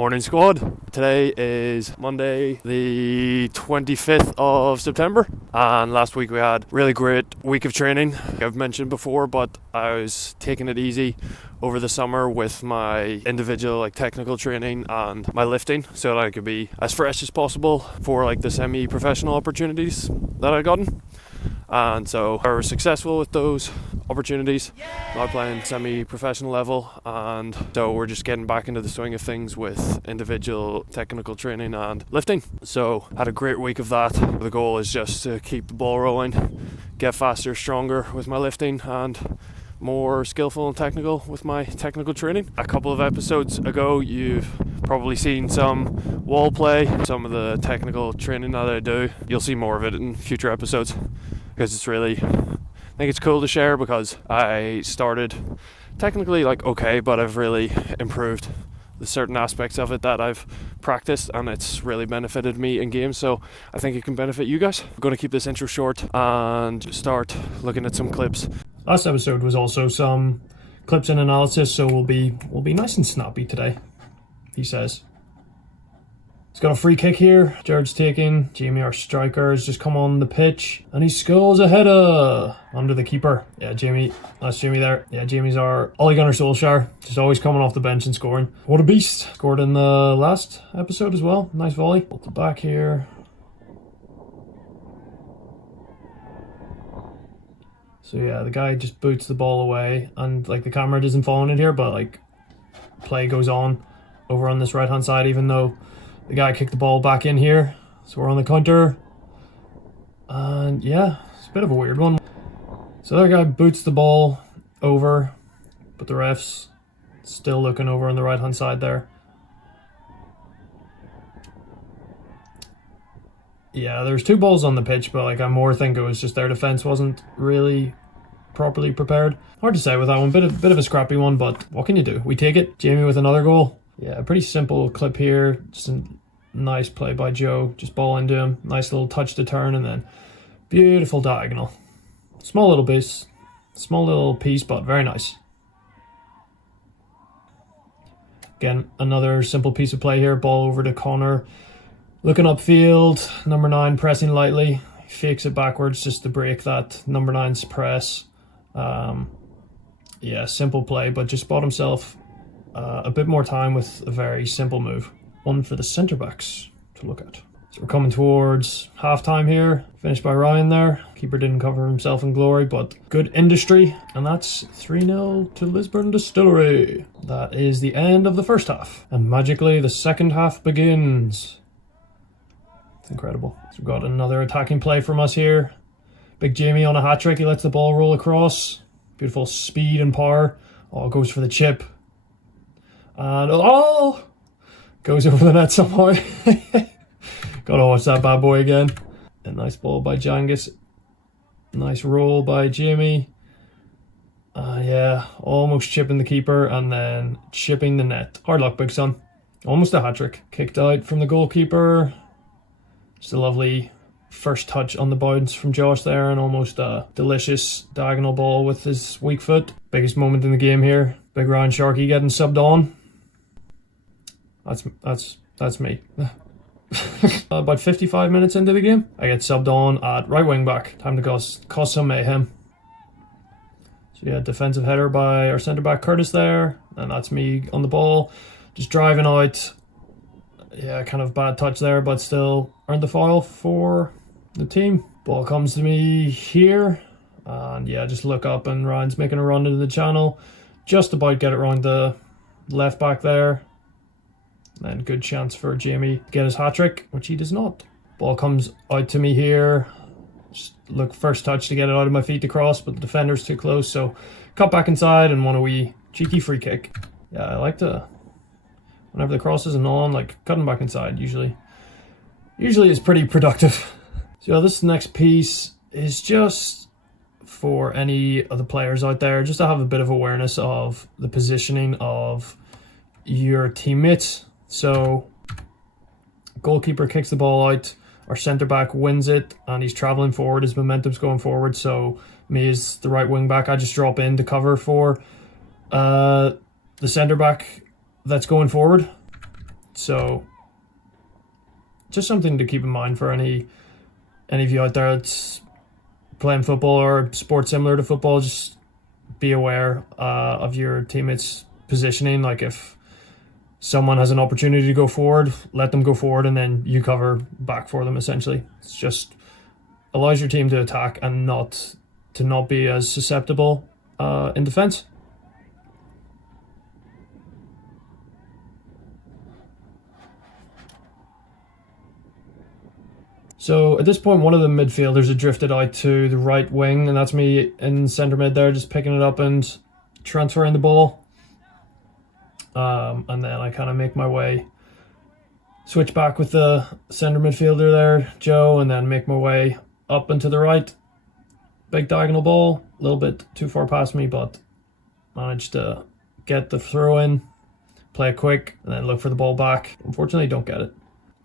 Morning squad. Today is Monday the 25th of September, and last week we had a really great week of training. I've mentioned before, but I was taking it easy over the summer with my individual technical training and my lifting so that I could be as fresh as possible for the semi-professional opportunities that I'd gotten. And so I was successful with those opportunities, now playing semi-professional level, and so we're just getting back into the swing of things with individual technical training and lifting. So had a great week of that. The goal is just to keep the ball rolling, get faster, stronger with my lifting, and more skillful and technical with my technical training. A couple of episodes ago you've probably seen some wall play, some of the technical training that I do. You'll see more of it in future episodes because it's really, I think it's cool to share, because I started technically okay, but I've really improved the certain aspects of it that I've practiced, and it's really benefited me in games, so I think it can benefit you guys. I'm going to keep this intro short and start looking at some clips. Last episode was also some clips and analysis, so we'll be nice and snappy today, he says. He's got a free kick here. Jared's taking. Jamie, our striker, has just come on the pitch, and he scores a header under the keeper. Yeah, Jamie. That's Jamie there. Yeah, Jamie's our Ole Gunnar Solskjaer. Just always coming off the bench and scoring. What a beast. Scored in the last episode as well. Nice volley. At the back here. So yeah, the guy just boots the ball away, and the camera doesn't fall in it here, but play goes on over on this right hand side, even though the guy kicked the ball back in here. So we're on the counter, and yeah, it's a bit of a weird one. So that guy boots the ball over, but the ref's still looking over on the right hand side there. Yeah, there's two balls on the pitch, but I more think it was just their defense wasn't really properly prepared. Hard to say with that one. Bit of a scrappy one, but what can you do? We take it. Jamie with another goal. Yeah, a pretty simple clip here. Just a nice play by Joe. Just ball into him. Nice little touch to turn, and then beautiful diagonal. Small little piece, but very nice. Again, another simple piece of play here. Ball over to Connor. Looking upfield, number 9 pressing lightly. He fakes it backwards just to break that number 9's press. Yeah, simple play, but just bought himself a bit more time with a very simple move. One for the centre backs to look at. So we're coming towards half time here. Finished by Ryan there. Keeper didn't cover himself in glory, but good industry. And that's 3-0 to Lisburn Distillery. That is the end of the first half. And magically the second half begins. Incredible. So we've got another attacking play from us here. Big Jamie on a hat trick. He lets the ball roll across. Beautiful speed and power. Oh, goes for the chip. And goes over the net somehow. Gotta watch that bad boy again. A nice ball by Jangus. Nice roll by Jamie. Yeah, almost chipping the keeper and then chipping the net. Hard luck, big son. Almost a hat trick. Kicked out from the goalkeeper. Just a lovely first touch on the bounce from Josh there, and almost a delicious diagonal ball with his weak foot. Biggest moment in the game here. Big Ryan Sharkey getting subbed on. That's me. About 55 minutes into the game, I get subbed on at right wing back. Time to cause some mayhem. So yeah, defensive header by our centre back Curtis there, and that's me on the ball, just driving out. Yeah, kind of bad touch there, but still earned the foul for the team. Ball comes to me here, and yeah, just look up and Ryan's making a run into the channel. Just about get it around the left back there. And good chance for Jamie to get his hat-trick, which he does not. Ball comes out to me here. Just look, first touch to get it out of my feet to cross, but the defender's too close, so cut back inside and want a wee cheeky free kick. Yeah, I like to... Whenever the cross isn't on, cutting back inside usually is pretty productive. So this next piece is just for any of the players out there, just to have a bit of awareness of the positioning of your teammates. So goalkeeper kicks the ball out, our centre back wins it, and he's travelling forward, his momentum's going forward, so me as the right wing back, I just drop in to cover for the centre back that's going forward. So just something to keep in mind for any of you out there that's playing football or sports similar to football. Just be aware of your teammates' positioning. Like if someone has an opportunity to go forward, let them go forward, and then you cover back for them. Essentially, it's just allows your team to attack and not be as susceptible in defense. So at this point, one of the midfielders had drifted out to the right wing, and that's me in centre mid there, just picking it up and transferring the ball. And then I kind of make my way, switch back with the centre midfielder there, Joe, and then make my way up and to the right. Big diagonal ball, a little bit too far past me, but managed to get the throw in, play it quick, and then look for the ball back. Unfortunately, don't get it.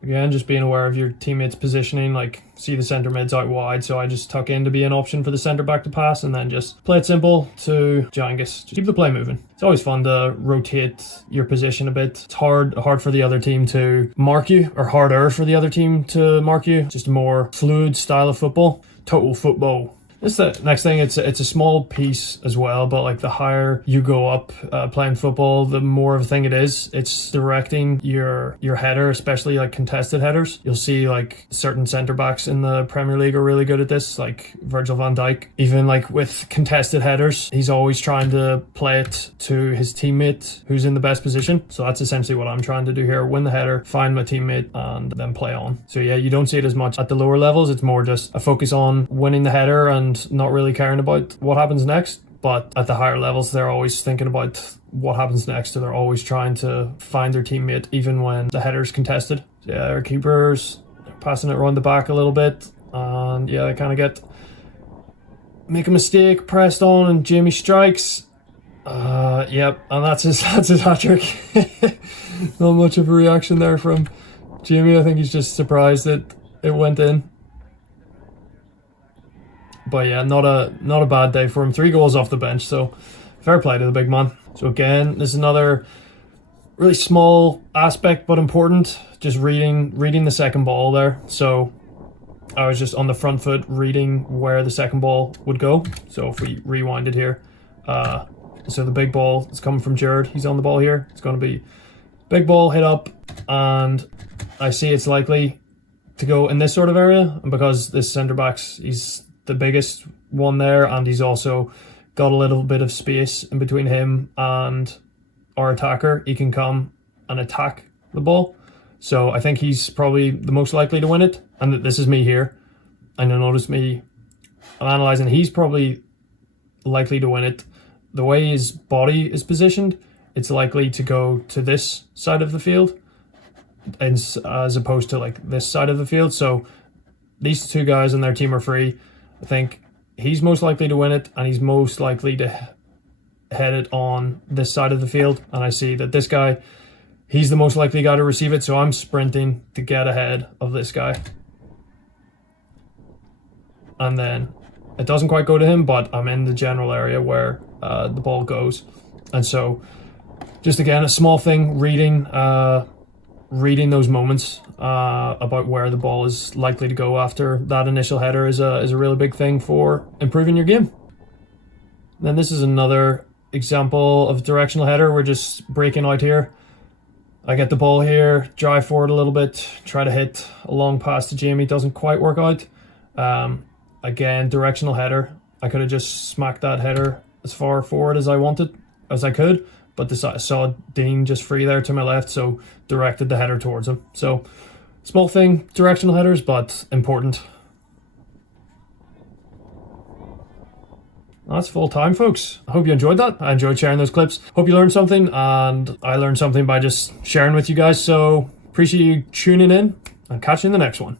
Again, just being aware of your teammates' positioning, like see the centre mids out wide, so I just tuck in to be an option for the centre back to pass, and then just play it simple to Jangus. Just keep the play moving. It's always fun to rotate your position a bit. It's hard for the other team to mark you, or harder for the other team to mark you. Just a more fluid style of football. Total football. This the next thing. It's a small piece as well, but like the higher you go up playing football, the more of a thing it is. It's directing your header, especially like contested headers. You'll see like certain centre backs in the Premier League are really good at this, like Virgil van Dijk. Even like with contested headers, he's always trying to play it to his teammate who's in the best position. So that's essentially what I'm trying to do here: win the header, find my teammate, and then play on. So yeah, you don't see it as much at the lower levels. It's more just a focus on winning the header and not really caring about what happens next. But at the higher levels, they're always thinking about what happens next, so they're always trying to find their teammate even when the header's contested. So yeah, our keepers passing it around the back a little bit, and yeah, they kind of make a mistake, pressed on, and Jamie strikes. Yep, and that's his hat trick. Not much of a reaction there from Jamie. I think he's just surprised that it went in. But yeah, not a bad day for him. 3 goals off the bench, so fair play to the big man. So again, this is another really small aspect but important. Just reading the second ball there. So I was just on the front foot reading where the second ball would go. So if we rewind it here, so the big ball is coming from Jared. He's on the ball here. It's going to be big ball hit up, and I see it's likely to go in this sort of area. And because this centre back's, he's the biggest one there, and he's also got a little bit of space in between him and our attacker, he can come and attack the ball. So I think he's probably the most likely to win it. And this is me here, and you'll notice me, I'm analysing, he's probably likely to win it. The way his body is positioned, it's likely to go to this side of the field as opposed to like this side of the field. So these 2 guys and their team are free. I think he's most likely to win it, and he's most likely to head it on this side of the field. And I see that this guy, he's the most likely guy to receive it, so I'm sprinting to get ahead of this guy. And then it doesn't quite go to him, but I'm in the general area where the ball goes. And so just again, a small thing, reading those moments about where the ball is likely to go after that initial header is a really big thing for improving your game. Then this is another example of directional header. We're just breaking out here. I get the ball here, drive forward a little bit, try to hit a long pass to Jamie. Doesn't quite work out. Again, directional header. I could have just smacked that header as far forward as I could, but I saw Dean just free there to my left, so directed the header towards him. So small thing, directional headers, but important. That's full time, folks. I hope you enjoyed that. I enjoyed sharing those clips. Hope you learned something, and I learned something by just sharing with you guys. So appreciate you tuning in, and catch you in the next one.